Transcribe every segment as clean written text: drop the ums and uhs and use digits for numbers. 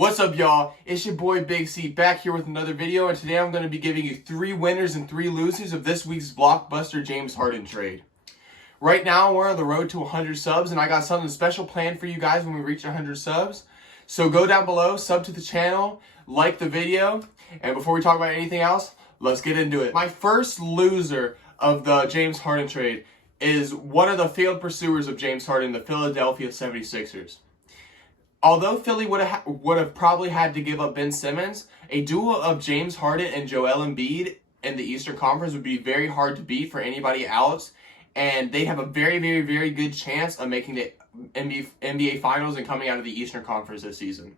What's up, y'all? It's your boy Big C back here with another video, and today I'm going to be giving you 3 winners and 3 losers of this week's blockbuster James Harden trade. Right now, we're on the road to 100 subs, and I got something special planned for you guys when we reach 100 subs. So go down below, sub to the channel, like the video, and before we talk about anything else, let's get into it. My first loser of the James Harden trade is one of the failed pursuers of James Harden, the Philadelphia 76ers. Although Philly would have probably had to give up Ben Simmons, a duo of James Harden and Joel Embiid in the Eastern Conference would be very hard to beat for anybody else, and they'd have a very, very, very good chance of making the NBA Finals and coming out of the Eastern Conference this season.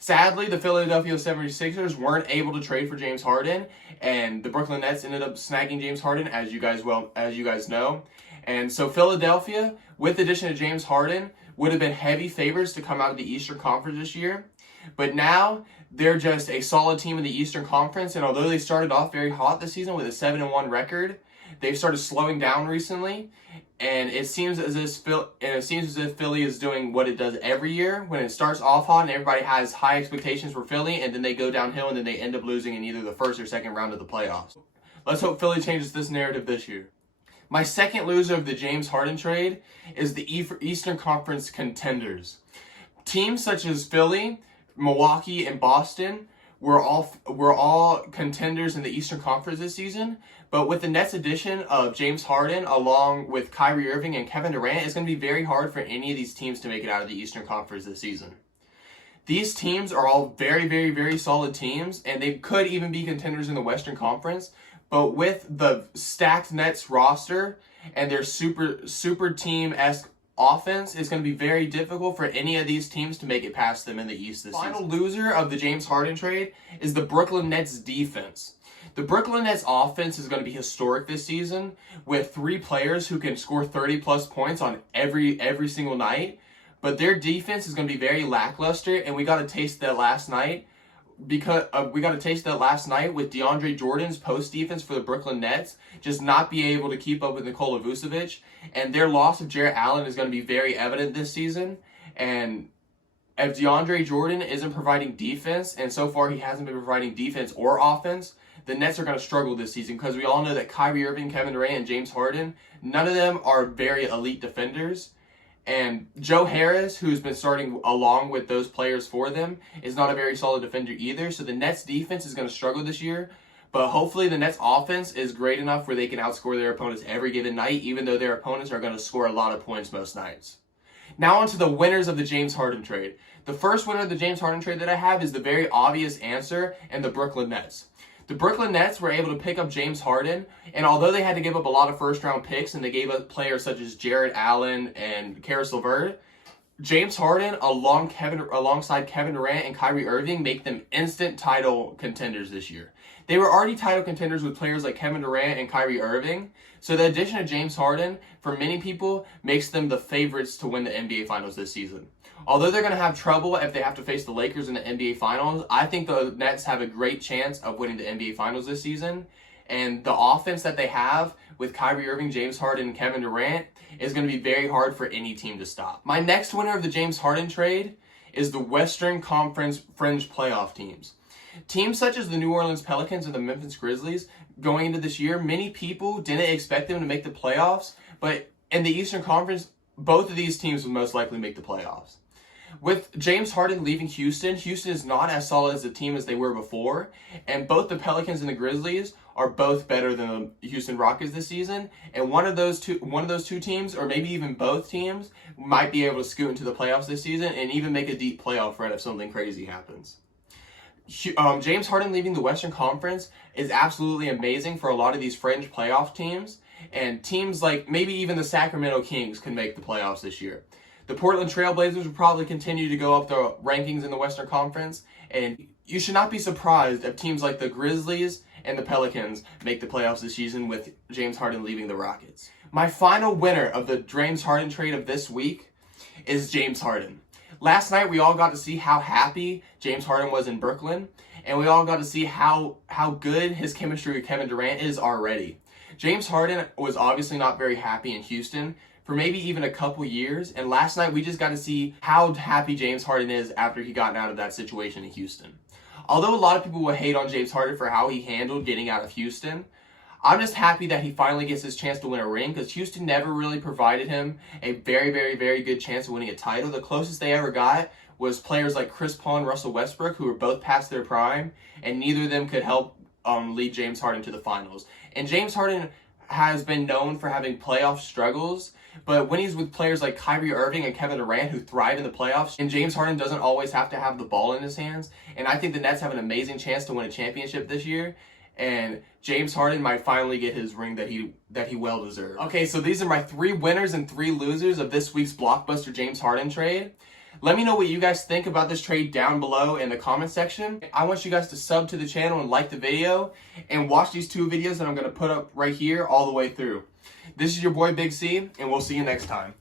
Sadly, the Philadelphia 76ers weren't able to trade for James Harden, and the Brooklyn Nets ended up snagging James Harden, as you guys know. And so Philadelphia, with the addition of James Harden, would have been heavy favorites to come out of the Eastern Conference this year. But now, they're just a solid team in the Eastern Conference, and although they started off very hot this season with a 7-1 record, they've started slowing down recently, and it seems as if Philly is doing what it does every year when it starts off hot and everybody has high expectations for Philly, and then they go downhill and then they end up losing in either the first or second round of the playoffs. Let's hope Philly changes this narrative this year. My second loser of the James Harden trade is the Eastern Conference contenders. Teams such as Philly, Milwaukee, and Boston were all contenders in the Eastern Conference this season, but with the Nets addition of James Harden along with Kyrie Irving and Kevin Durant, it's going to be very hard for any of these teams to make it out of the Eastern Conference this season. These teams are all very, very, very solid teams, and they could even be contenders in the Western Conference. But with the stacked Nets roster and their super team-esque offense, it's going to be very difficult for any of these teams to make it past them in the East this season. The final loser of the James Harden trade is the Brooklyn Nets defense. The Brooklyn Nets offense is going to be historic this season with 3 players who can score 30-plus points on every single night. But their defense is going to be very lackluster, and we got a taste of that last night. Because we got a taste of that last night with DeAndre Jordan's post defense for the Brooklyn Nets just not be able to keep up with Nikola Vucevic, and their loss of Jarrett Allen is going to be very evident this season. And if DeAndre Jordan isn't providing defense, and so far he hasn't been providing defense or offense, the Nets are going to struggle this season because we all know that Kyrie Irving, Kevin Durant, and James Harden, none of them are very elite defenders. And Joe Harris, who's been starting along with those players for them, is not a very solid defender either. So the Nets defense is going to struggle this year. But hopefully the Nets offense is great enough where they can outscore their opponents every given night, even though their opponents are going to score a lot of points most nights. Now on to the winners of the James Harden trade. The first winner of the James Harden trade that I have is the very obvious answer, and the Brooklyn Nets. The Brooklyn Nets were able to pick up James Harden, and although they had to give up a lot of first-round picks and they gave up players such as Jarrett Allen and Caris LeVert, James Harden alongside Kevin Durant and Kyrie Irving make them instant title contenders this year. They were already title contenders with players like Kevin Durant and Kyrie Irving, so the addition of James Harden, for many people, makes them the favorites to win the NBA Finals this season. Although they're going to have trouble if they have to face the Lakers in the NBA Finals, I think the Nets have a great chance of winning the NBA Finals this season. And the offense that they have with Kyrie Irving, James Harden, and Kevin Durant is going to be very hard for any team to stop. My next winner of the James Harden trade is the Western Conference fringe playoff teams. Teams such as the New Orleans Pelicans and the Memphis Grizzlies, going into this year, many people didn't expect them to make the playoffs, but in the Eastern Conference, both of these teams would most likely make the playoffs. With James Harden leaving Houston, Houston is not as solid as a team as they were before, and both the Pelicans and the Grizzlies are both better than the Houston Rockets this season, and one of those two teams, or maybe even both teams, might be able to scoot into the playoffs this season and even make a deep playoff run if something crazy happens. James Harden leaving the Western Conference is absolutely amazing for a lot of these fringe playoff teams, and teams like maybe even the Sacramento Kings can make the playoffs this year. The Portland Trail Blazers will probably continue to go up the rankings in the Western Conference, and you should not be surprised if teams like the Grizzlies and the Pelicans make the playoffs this season with James Harden leaving the Rockets. My final winner of the James Harden trade of this week is James Harden. Last night, we all got to see how happy James Harden was in Brooklyn, and we all got to see how good his chemistry with Kevin Durant is already. James Harden was obviously not very happy in Houston for maybe even a couple years. And last night we just got to see how happy James Harden is after he gotten out of that situation in Houston. Although a lot of people will hate on James Harden for how he handled getting out of Houston, I'm just happy that he finally gets his chance to win a ring, because Houston never really provided him a very, very, very good chance of winning a title. The closest they ever got was players like Chris Paul and Russell Westbrook, who were both past their prime, and neither of them could help lead James Harden to the finals. And James Harden has been known for having playoff struggles, but when he's with players like Kyrie Irving and Kevin Durant, who thrive in the playoffs, and James Harden doesn't always have to have the ball in his hands, and I think the Nets have an amazing chance to win a championship this year, and James Harden might finally get his ring that he well deserved. Okay, so these are my 3 winners and 3 losers of this week's blockbuster James Harden trade. Let me know what you guys think about this trade down below in the comment section. I want you guys to sub to the channel and like the video, and watch these 2 videos that I'm going to put up right here all the way through. This is your boy Big C, and we'll see you next time.